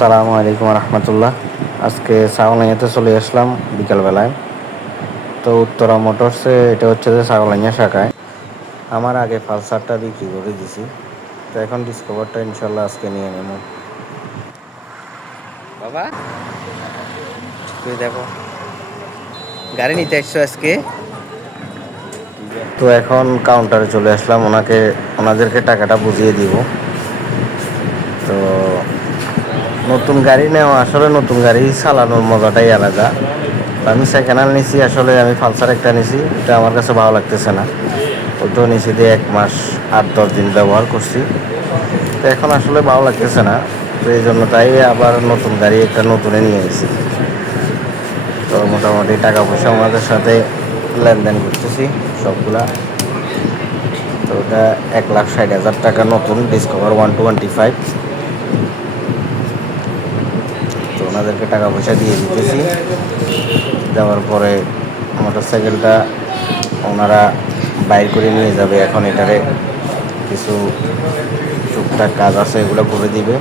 আসসালামু আলাইকুম রহমতুল্লাহ। আজকে সাগলাইয়াতে চলে আসলাম বিকালবেলায়। তো উত্তরা মোটরসে এটা হচ্ছে যে সাগলাইয়া শাখায় আমার আগে পালসারটা বিক্রি করে দিছি। তো এখন ডিসকভারটা ইনশাল্লাহ আজকে নিয়ে নেব। বাবা তুই দেখো গাড়ি নিতে আসছো আজকে। তো এখন কাউন্টারে চলে আসলাম, ওনাদেরকে টাকাটা বুঝিয়ে দিব। তো নতুন গাড়ি নেওয়া, আসলে নতুন গাড়ি চালানোর মজাটাই আলাদা। আমি সেকেন্ড হ্যান্ড নিছি, আসলে আমি পালসার একটা নিছি, এটা আমার কাছে ভালো লাগতেছে না। ওইটাও নিচে দিয়ে 1 মাস 8-10 দিন ব্যবহার করছি। তো এখন আসলে ভালো লাগতেছে না। তো এই জন্য তাই আবার নতুন গাড়ি একটা নতুনে নিয়ে এসেছি। তো মোটামুটি টাকা পয়সা আমাদের সাথে লেনদেন করতেছি সবগুলা। তো ওটা 1,60,000 টাকা নতুন ডিসকভার 125। তো ওনাদেরকে টাকা পয়সা দিয়ে দিতেছি। দেওয়ার পরে মোটর সাইকেলটা ওনারা বাইর করে নিয়ে যাবে। এখন এটারে কিছু টুকটাক কাজ আছে, এগুলো করে দিবে।